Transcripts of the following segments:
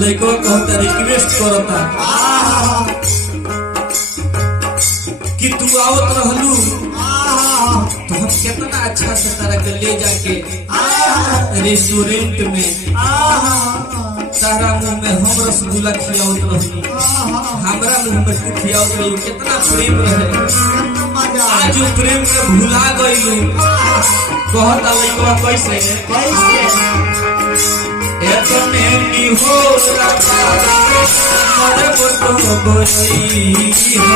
लड़का कहता रिक्वेस्ट करता कि तू आवत रहलू तो हम कितना अच्छा से तरह के ले जाके रेस्टोरेंट में तारा मुंह में हम रसगुल्ला खियावत रहलू, हमरा मुंह में तू खियावत रहलू, कितना प्रेम रहे। आज प्रेम के भुला गइलू। कहता लड़का कैसे एतने निहोरा मरे बतो बसी हो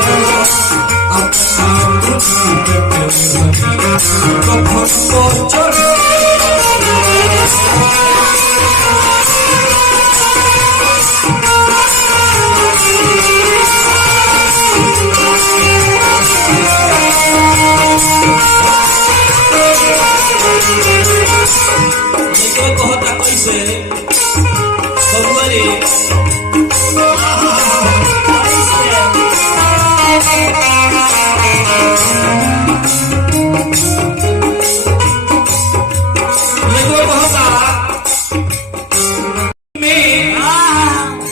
अपना दुख कखन पहुंचल कहता कैसे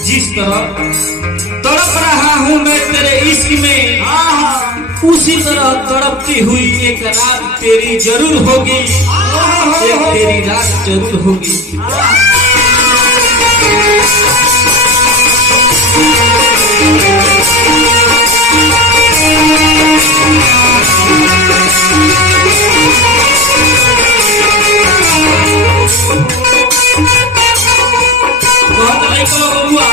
जिस तरह तड़प रहा हूँ मैं तेरे इश्क में, उसी तरह तड़पती हुई एक रात तेरी जरूर होगी, एक तेरी रात जरूर होगी। बहुत नहीं करो बबुआ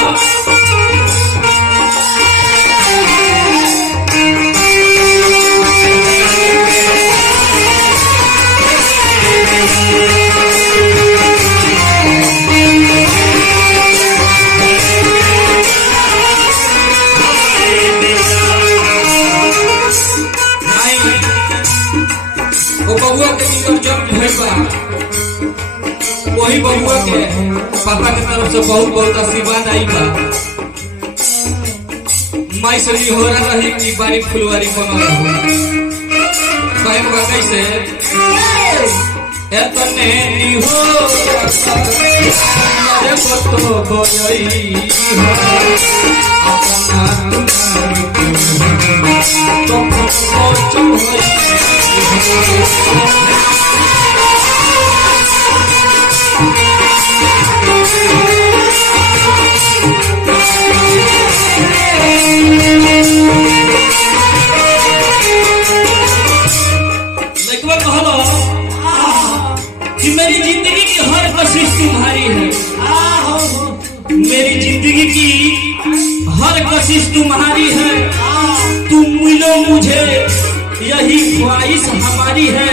बबुआ के जन्म भइल, वही बबुआ के पापा के तरफ से बहुत बहुत आशीर्वाद आई बा। माई से हो रही कि बारी फुलवारी बना कैसे एतने निहोरा मरे बतो बसी हो अपना दुख कखन कि मेरी जिंदगी की हर कोशिश तुम्हारी है, मेरी जिंदगी की हर कोशिश तुम्हारी है, तुम मिलो मुझे यही ख्वाहिश हमारी है।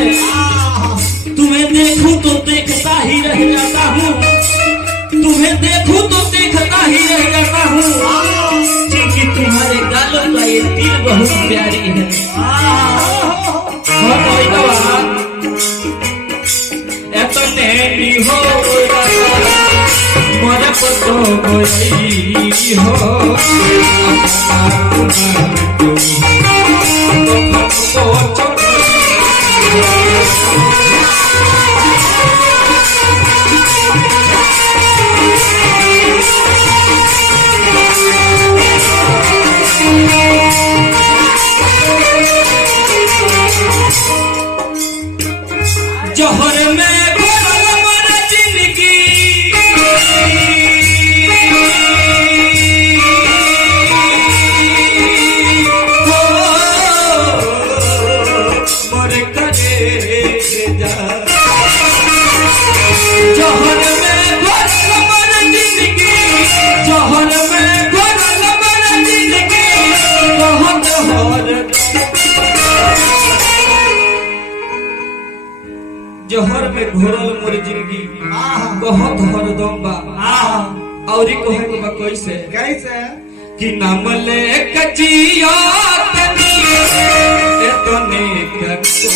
तुम्हें देखूं तो देखता ही रह जाता हूँ, तुम्हें देखूं तो देखता ही रह जाता हूँ, क्योंकि तुम्हारे गालों का ये दिल बहुत प्यारी है। एतने निहोरा मरे बतो बसी हो अपना जहर में घोरल मन जिंदगी मर करे जा जहर में घोरल मन जिंदगी, जहर में घोरल मन जिंदगी बहुत हर जहर में घोरल मोर जिंदगी बहुत हरदम बा। और कहे बा कैसे कि नाम ले कचिया तनी एतने कको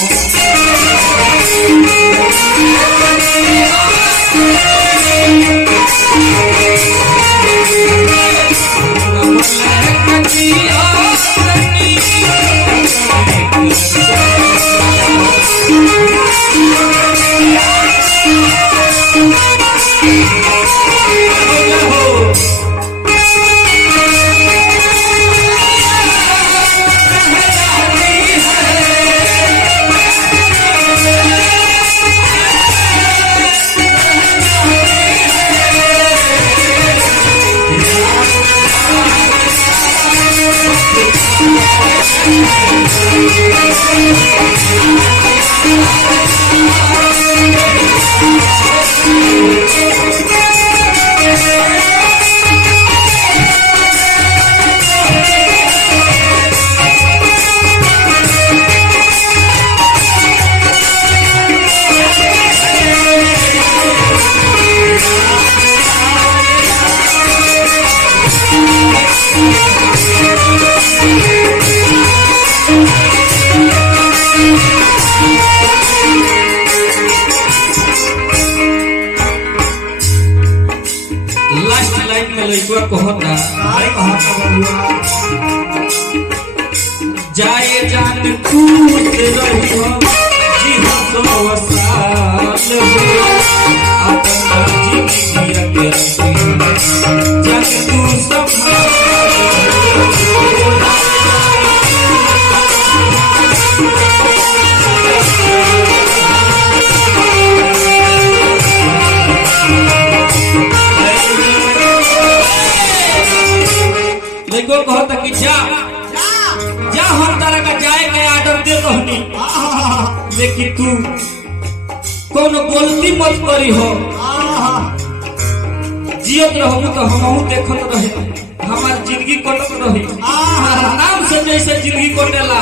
लास्ट लाइन में लड़का कहता जाए जान खुश रही हो जी हम तो वसाल हो अपना जिंदगी जग तू संभाल लड़को कहता कि जा जा हम तारा का जाए के आर्डर दे रहनी लेकिन तू कौन गलती मत करी हो जियत रहू तो हमहू देखत रहे हमार जिंदगी कटत रही नाम से जैसे जिंदगी कटेला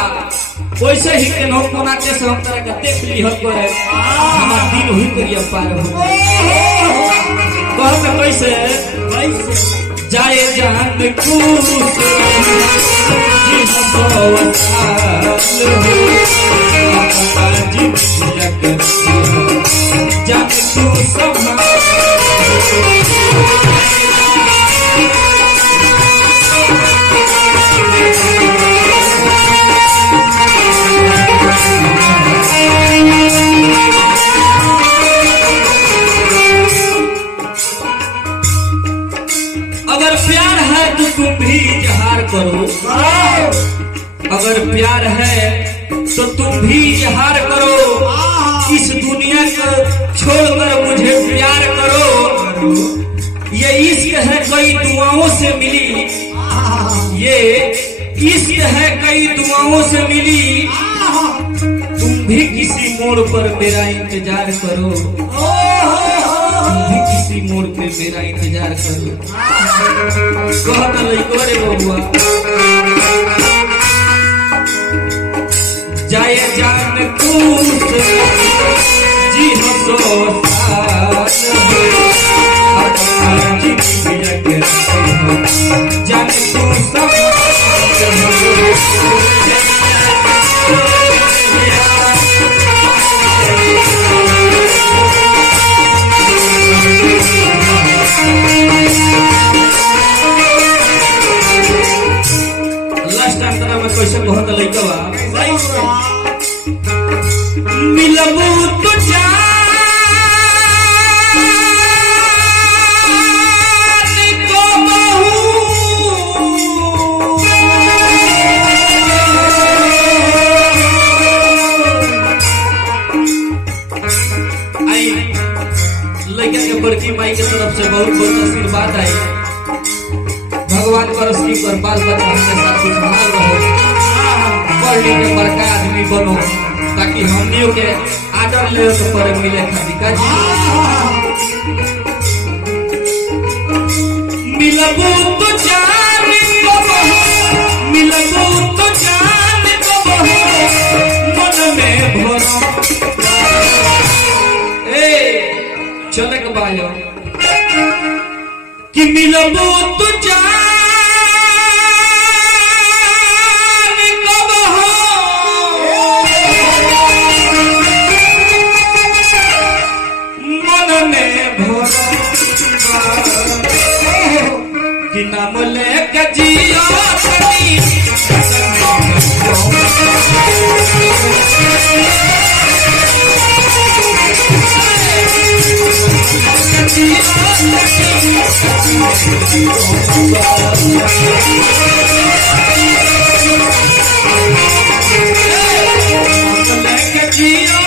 वैसे ही के नौ कोनाटे से हम तारा का देख ली हो करे हमार दिन हुई करिया पार हो कहत कैसे जाए जान खुश जग तू संभाल अगर प्यार है तो तुम भी इजहार करो अगर प्यार है तो तुम भी इजहार करो इस दुनिया को छोड़कर मुझे प्यार करो ये इश्क है कई दुआओं से मिली ये इश्क है कई दुआओं से मिली तुम भी किसी मोड़ पर मेरा इंतजार करो भी किसी मोड़ पे मेरा इंतजार करो कहता लइको रे बबुआ जाए जान खुश जी हंसो जान तू सब कैसे बहुत लइकवा मिलबू तो जान को बहू आई लइका के बड़की माई के तरफ से बहुत बहुत आशीर्वाद आई भगवान करस की पर बाल बच्चा हमेशा खुशहाल रहो पढ़ लिख के बड़का आदमी बनो ताकि हमनियों के आदर ले तो पर मिले खातिर का मिलबू तो जान को बहू मिलबू तो जान को बहू मन में भरो ए चले के बायो कि मिलबू तो जान कि नाम लेके जियो लेके जियो